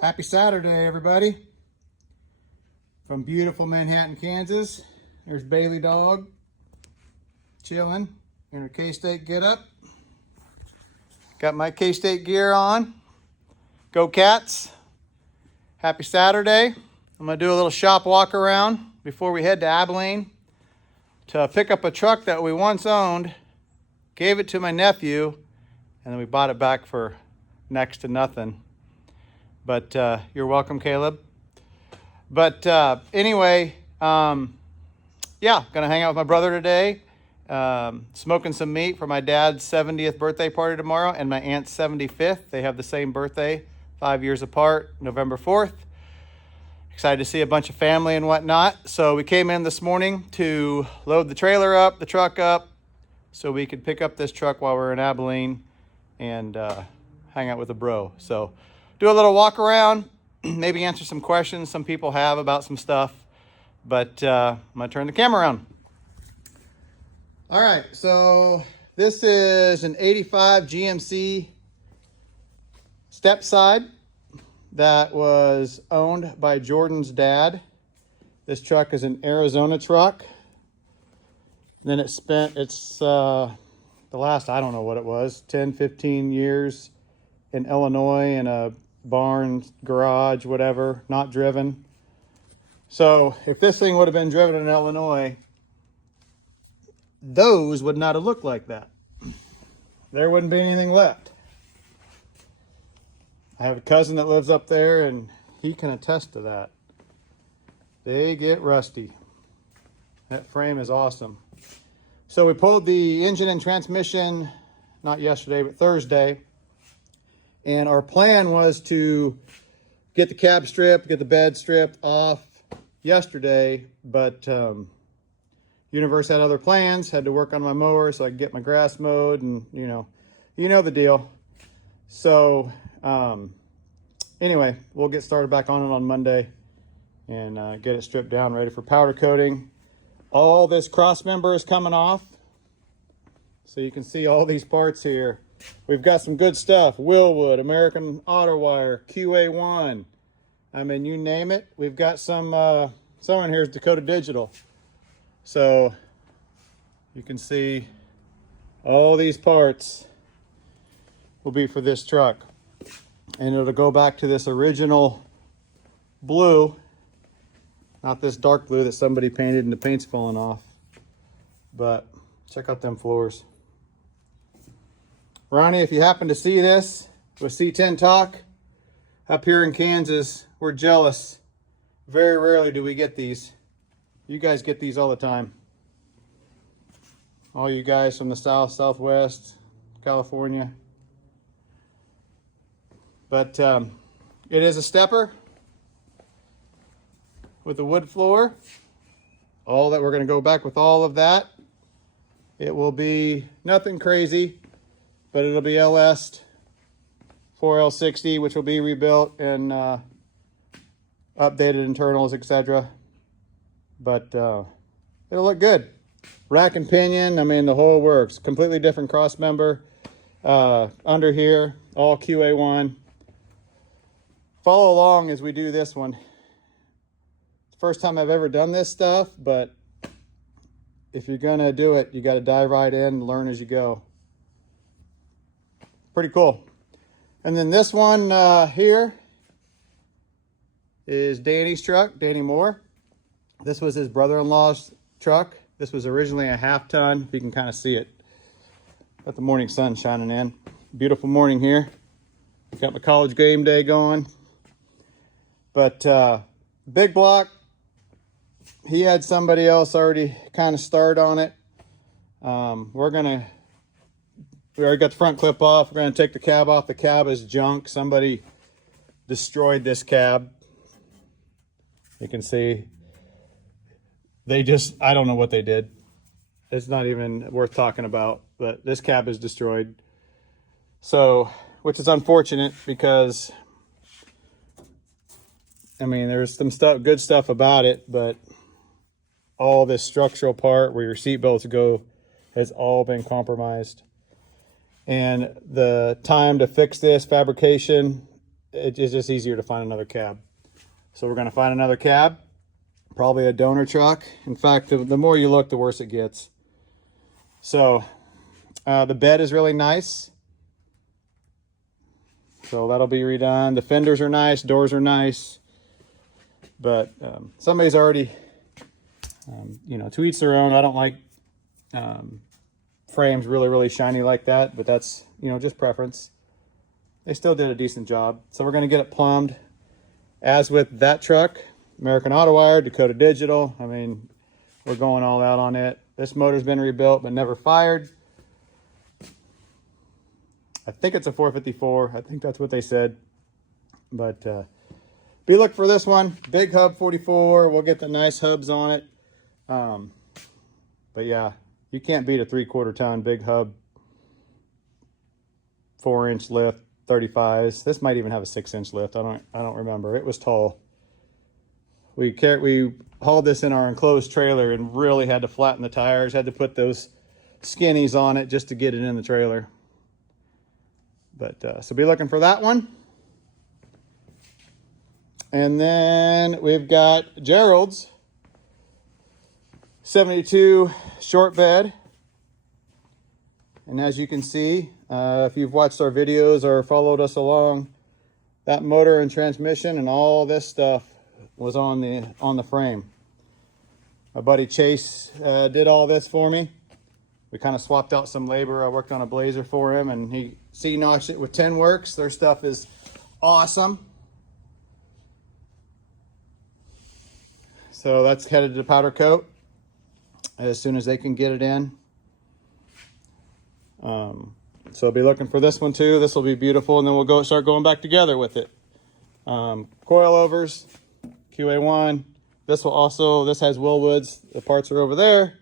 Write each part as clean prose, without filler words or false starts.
Happy Saturday, everybody. From beautiful Manhattan, Kansas. There's Bailey Dog chilling in her K-State getup. Got my K-State gear on. Go Cats. Happy Saturday. I'm going to do a little shop walk around before we head to Abilene to pick up a truck that we once owned, gave it to my nephew, and then we bought it back for next to nothing. But you're welcome, Caleb. But anyway, yeah, gonna hang out with my brother today. Smoking some meat for my dad's 70th birthday party tomorrow and my aunt's 75th. They have the same birthday, 5 years apart, November 4th. Excited to see a bunch of family and whatnot. So we came in this morning to load the trailer up, the truck up, so we could pick up this truck while we're in Abilene and hang out with a bro. So do a little walk around, maybe answer some questions some people have about some stuff. But I'm gonna turn the camera around. All right, so this is an 85 GMC step side that was owned by Jordan's dad. This truck is an Arizona truck. Then it spent the last, I don't know what it was, 10, 15 years in Illinois in a barn, garage, whatever, not driven. So if this thing would have been driven in Illinois, those would not have looked like that. There wouldn't be anything left. I have a cousin that lives up there and he can attest to that. They get rusty. That frame is awesome. So we pulled the engine and transmission, not yesterday, but Thursday. And our plan was to get the cab stripped, get the bed stripped off yesterday, but Universe had other plans, had to work on my mower so I could get my grass mowed, and you know the deal. So anyway, we'll get started back on it on Monday and get it stripped down, ready for powder coating. All this cross member is coming off, so you can see all these parts here. We've got some good stuff: Willwood, American Auto Wire, QA1. I mean, you name it. We've got some in here is Dakota Digital. So you can see all these parts will be for this truck. And it'll go back to this original blue, not this dark blue that somebody painted and the paint's falling off. But check out them floors. Ronnie, if you happen to see this with C10 Talk, up here in Kansas, we're jealous. Very rarely do we get these. You guys get these all the time. All you guys from the South, Southwest, California. But it is a stepper with a wood floor. All that, we're gonna go back with all of that. It will be nothing crazy, but it'll be LS 4L60, which will be rebuilt and updated internals, etc. But it'll look good. Rack and pinion, I mean, the whole works. Completely different cross member under here, all QA1. Follow along as we do this one. First time I've ever done this stuff, but if you're gonna do it, you gotta dive right in and learn as you go. Pretty cool. And then this one here is Danny's truck, Danny Moore. This was his brother-in-law's truck. This was originally a half-ton. If you can kind of see it. Got the morning sun shining in. Beautiful morning here. Got my college game day going. But big block. He had somebody else already kind of start on it. We already got the front clip off. We're gonna take the cab off. The cab is junk. Somebody destroyed this cab. You can see I don't know what they did. It's not even worth talking about, but this cab is destroyed. So, which is unfortunate because, I mean, there's some good stuff about it, but all this structural part where your seat belts go has all been compromised. And the time to fix this fabrication it's just easier to find another cab. So we're going to find another cab, probably a donor truck. In fact, the more you look, the worse it gets. So the bed is really nice. So that'll be redone. The fenders are nice, doors are nice. But somebody's already, you know, to each their own. I don't like frames really shiny like that, but that's, you know, just preference. They still did a decent job. So we're going to get it plumbed. As with that truck, American Auto Wire, Dakota Digital. I mean, we're going all out on it. This motor's been rebuilt but never fired. I think it's a 454. I think that's what they said. But be looking for this one. Big hub 44. We'll get the nice hubs on it. But yeah, you can't beat a 3/4 ton big hub, 4-inch lift, 35s. This might even have a 6-inch lift. I don't remember. It was tall. We hauled this in our enclosed trailer and really had to flatten the tires. Had to put those skinnies on it just to get it in the trailer. But so be looking for that one. And then we've got Gerald's 72 short bed. And as you can see, if you've watched our videos or followed us along, that motor and transmission and all this stuff was on the frame. My buddy Chase did all this for me. We kind of swapped out some labor. I worked on a Blazer for him, and he C-notched it with TenWorks. Their stuff is awesome. So that's headed to powder coat as soon as they can get it in. So be looking for this one too. This will be beautiful, and then we'll start going back together with it. Coilovers, QA1. This has Wilwoods. The parts are over there.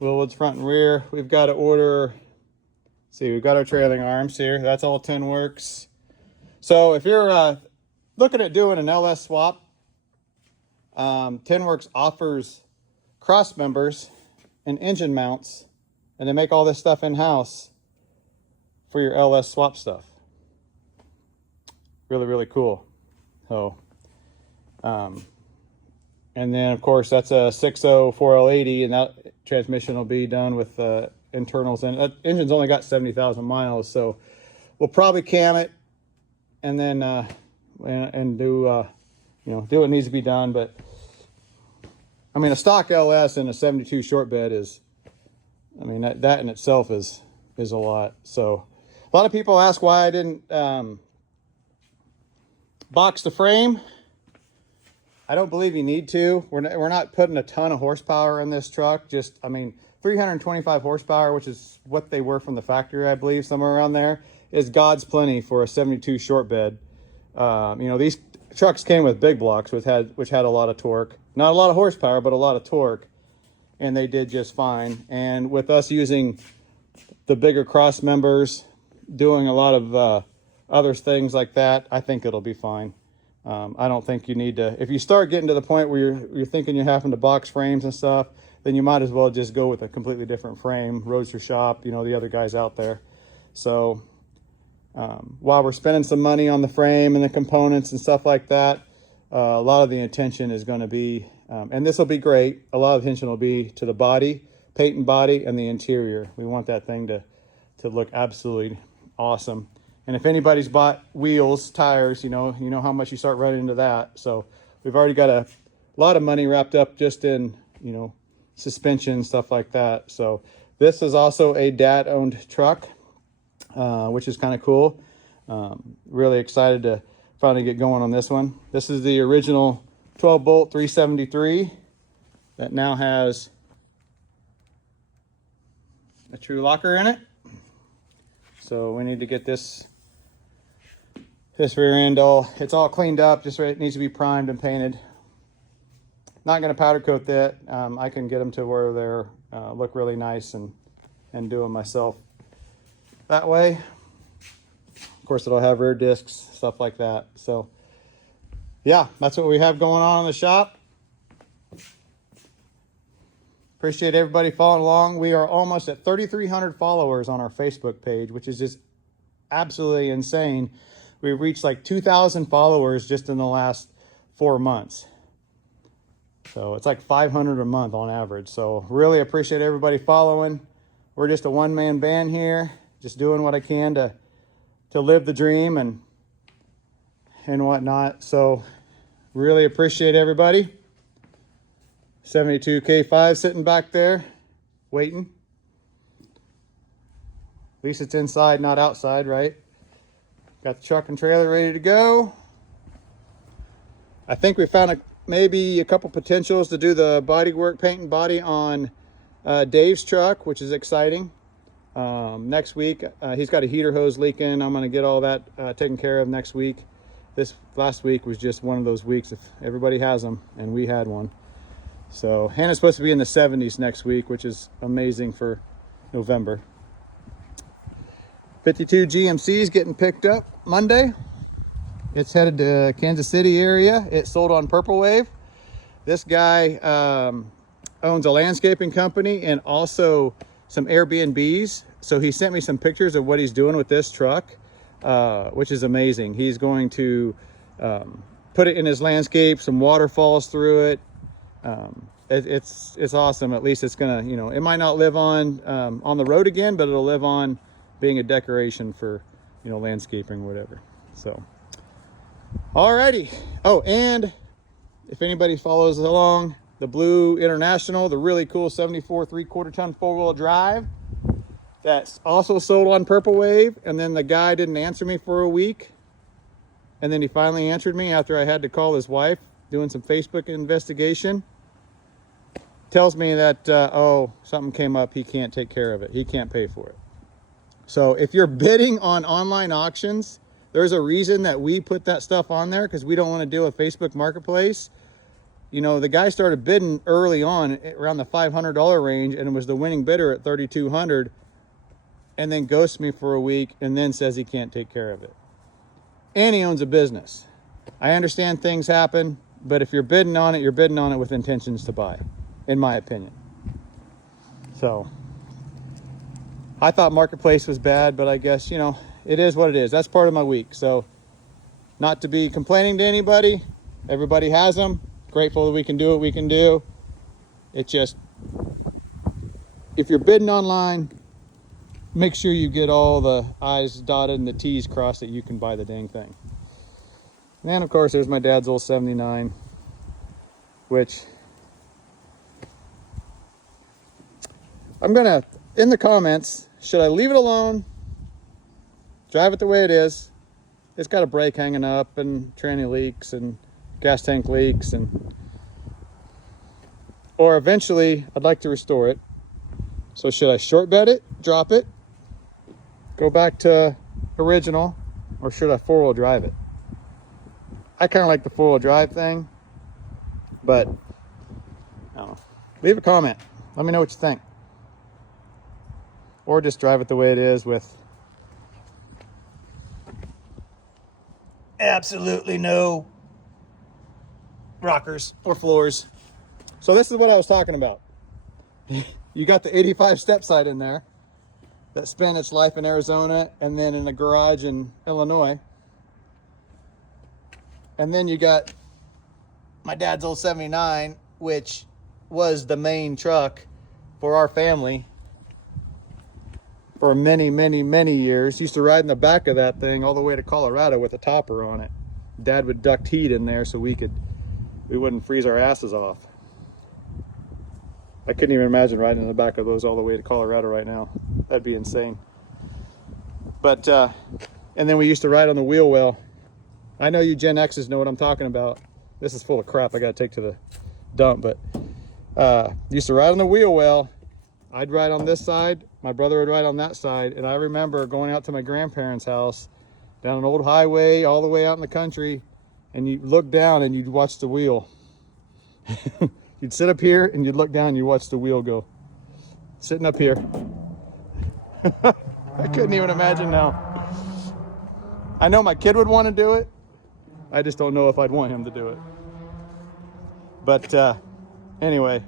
Wilwoods front and rear. We've got to order. See, we've got our trailing arms here. That's all TenWorks. So if you're looking at doing an LS swap, TenWorks offers cross members and engine mounts, and they make all this stuff in-house for your LS swap stuff. Really cool. So, and then of course that's a 6.0 4L80, and that transmission will be done with internals, and that engine's only got 70,000 miles, so we'll probably cam it and then and do do what needs to be done. But I mean, a stock LS and a 72 short bed is, I mean, that in itself is a lot. So a lot of people ask why I didn't box the frame. I don't believe you need to. We're not putting a ton of horsepower in this truck. Just, I mean, 325 horsepower, which is what they were from the factory, I believe, somewhere around there, is God's plenty for a 72 short bed. These trucks came with big blocks, which had a lot of torque. Not a lot of horsepower, but a lot of torque. And they did just fine. And with us using the bigger cross members, doing a lot of other things like that, I think it'll be fine. I don't think you need to. If you start getting to the point where you're thinking you're having to box frames and stuff, then you might as well just go with a completely different frame. Roadster Shop, the other guys out there. So while we're spending some money on the frame and the components and stuff like that, a lot of the attention is going to be, and this will be great, a lot of attention will be to the body, paint and body, and the interior. We want that thing to look absolutely awesome. And if anybody's bought wheels, tires, you know how much you start running into that. So we've already got a lot of money wrapped up just in, suspension, stuff like that. So this is also a dad-owned truck, which is kind of cool. Really excited to finally get going on this one. This is the original 12-bolt 373 that now has a true locker in it. So we need to get this rear end it's all cleaned up. Just it needs to be primed and painted. Not going to powder coat that. I can get them to where they're look really nice and do them myself that way. Of course, it'll have rear discs, stuff like that. So yeah, that's what we have going on in the shop. Appreciate everybody following along. We are almost at 3,300 followers on our Facebook page, which is just absolutely insane. We've reached like 2,000 followers just in the last 4 months. So it's like 500 a month on average. So really appreciate everybody following. We're just a one-man band here, just doing what I can to live the dream and whatnot. So really appreciate everybody. 72K5 sitting back there waiting. At least it's inside, not outside, right? Got the truck and trailer ready to go. I think we found maybe a couple potentials to do the body work, paint and body on Dave's truck, which is exciting. Next week, he's got a heater hose leaking. I'm going to get all that taken care of next week. This last week was just one of those weeks. If everybody has them, and we had one. So Hannah's supposed to be in the 70s next week, which is amazing for November. 52 GMC's getting picked up Monday. It's headed to Kansas City area. It sold on Purple Wave. This guy owns a landscaping company and also some Airbnbs. So he sent me some pictures of what he's doing with this truck, which is amazing. He's going to put it in his landscape, some waterfalls through it. It's awesome. At least it's gonna, you know, it might not live on the road again, but it'll live on being a decoration for, you know, landscaping, whatever. So, alrighty. Oh, and if anybody follows along, the Blue International, the really cool 74 3/4 ton 4-wheel drive, that's also sold on Purple Wave. And then the guy didn't answer me for a week, and then he finally answered me after I had to call his wife, doing some Facebook investigation. Tells me that oh, something came up, he can't take care of it, he can't pay for it. So if you're bidding on online auctions, there's a reason that we put that stuff on there, because we don't want to do a Facebook marketplace. You know, the guy started bidding early on around the $500 range, and it was the winning bidder at $3,200, and then ghosts me for a week and then says he can't take care of it. And he owns a business. I understand things happen, but if you're bidding on it, you're bidding on it with intentions to buy, in my opinion. So I thought marketplace was bad, but I guess, you know, it is what it is. That's part of my week. So not to be complaining to anybody. Everybody has them. Grateful that we can do what we can do. It just, if you're bidding online, make sure you get all the I's dotted and the T's crossed that you can buy the dang thing. And then of course there's my dad's old 79, which I'm gonna, in the comments, should I leave it alone, drive it the way it is? It's got a brake hanging up and tranny leaks and gas tank leaks, and or eventually I'd like to restore it. So should I short bed it, drop it, go back to original, or should I 4-wheel drive it? I kind of like the 4-wheel drive thing, but I don't know. Leave a comment. Let me know what you think. Or just drive it the way it is with absolutely no rockers or floors. So this is what I was talking about. You got the 85 step side in there that spent its life in Arizona and then in a garage in Illinois. And then you got my dad's old 79, which was the main truck for our family for many, many, many years. Used to ride in the back of that thing all the way to Colorado with a topper on it. Dad would duct heat in there so we wouldn't freeze our asses off. I couldn't even imagine riding in the back of those all the way to Colorado right now. That'd be insane. But, and then we used to ride on the wheel well. I know you Gen X's know what I'm talking about. This is full of crap I gotta take to the dump, but used to ride on the wheel well. I'd ride on this side, my brother would ride on that side, and I remember going out to my grandparents' house down an old highway all the way out in the country, and you look down and you'd watch the wheel. You'd sit up here and you'd look down and you watch the wheel go. Sitting up here. I couldn't even imagine now. I know my kid would want to do it. I just don't know if I'd want him to do it. But anyway,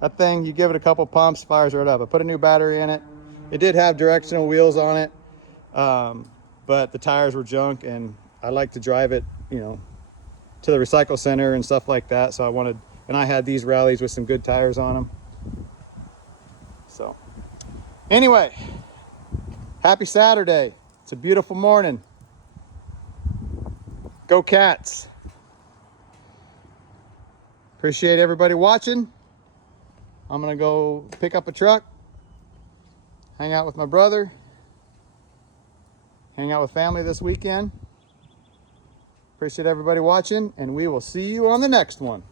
that thing, you give it a couple pumps, fires right up. I put a new battery in it. It did have directional wheels on it. but the tires were junk, and I like to drive it, you know, to the recycle center and stuff like that. So I wanted, and I had these rallies with some good tires on them. So anyway, happy Saturday. It's a beautiful morning. Go Cats. Appreciate everybody watching. I'm gonna go pick up a truck, hang out with my brother, hang out with family this weekend. Appreciate everybody watching, and we will see you on the next one.